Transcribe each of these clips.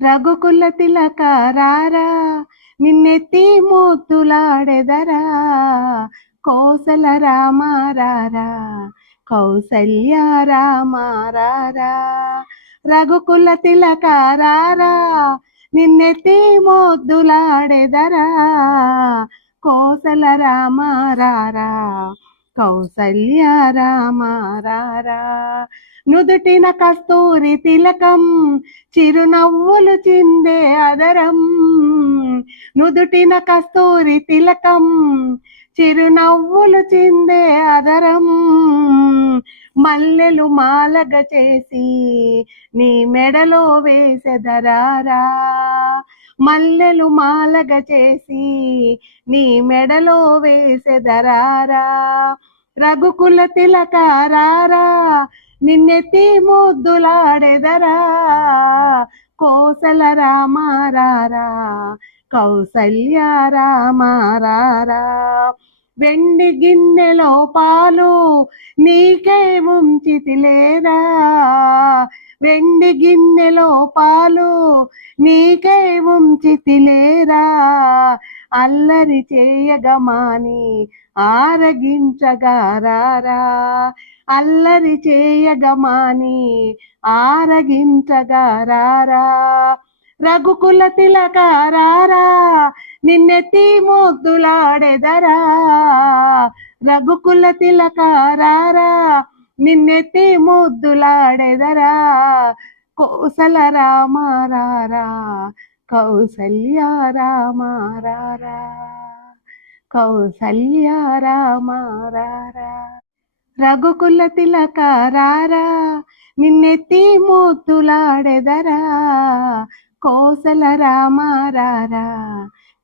రఘుకుల తిలక రారా, నిన్నెత్తి ముద్దులాడెదరా, కోసల రామ రారా, కౌసల్య రామ రారా. రఘుకుల తిలక రారా, నిన్నెత్తి ముద్దులాడెదరా, కోసల రామ రారా, కౌసల్య రామ రారా. నుదుటిన కస్తూరి తిలకం, చిరునవ్వులు చిందే అదరం, నుదుటిన కస్తూరి తిలకం, చిరునవ్వులు చిందే అదరం. మల్లెలు మాలగ చేసి నీ మెడలో వేసెదరారా, మల్లెలు మాలగ చేసి నీ మెడలో వేసెదరారా. రఘుకుల తిలక రారా, నిన్నెత్తి ముద్దులాడెదరా, కోసల రామ రారా, కౌసల్య రామ రారా. వెండి గిన్నెలో పాలు నీకే ముంచితిలేరా, వెండి గిన్నెలో పాలు నీకే ముంచితిలేరా, అల్లరి చేయగమాని ఆరగించగారారా, అల్లరి చేయగమాని ఆరగించగారారా. రఘుకుల తిలక రారా, నిన్నెత్తి ముద్దులాడెదరా, రఘుకుల తిలక రారా, నిన్నెత్తి ముద్దులాడెదరా, కోసల రామ రారా, కౌసల్య రామ రారా, కౌసల్య రామ రారా. రఘుకుల తిలక రారా, నిన్నెత్తి ముద్దులాడెదరా, కోసల రామ రారా,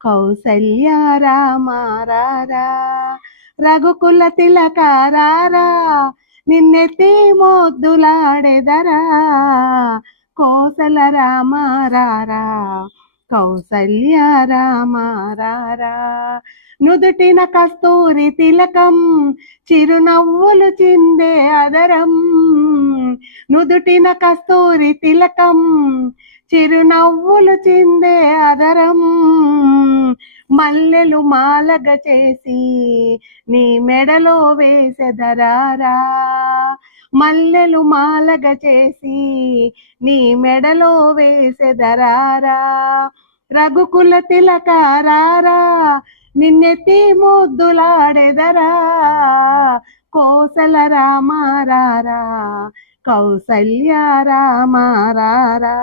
కౌసల్య రామ రారా. రఘుకుల తిలక రారా, నిన్నెత్తి ముద్దులాడెదరా, కోసల రామ రారా, కౌసల్య రామ రారా. నుదుటిన కస్తూరి తిలకం, చిరునవ్వులు చిందే అదరం, నుదుటిన కస్తూరి తిలకం, చిరునవ్వులు చిందే అదరం. మల్లెలు మాలగ చేసి నీ మెడలో వేసెదరారా, మల్లెలు మాలగ చేసి నీ మెడలో వేసెదరారా. రఘుకుల తిలక రారా, నిన్నెత్తి ముద్దులాడెదరా, కోసల రామ రారా, కౌసల్య రామ రారా.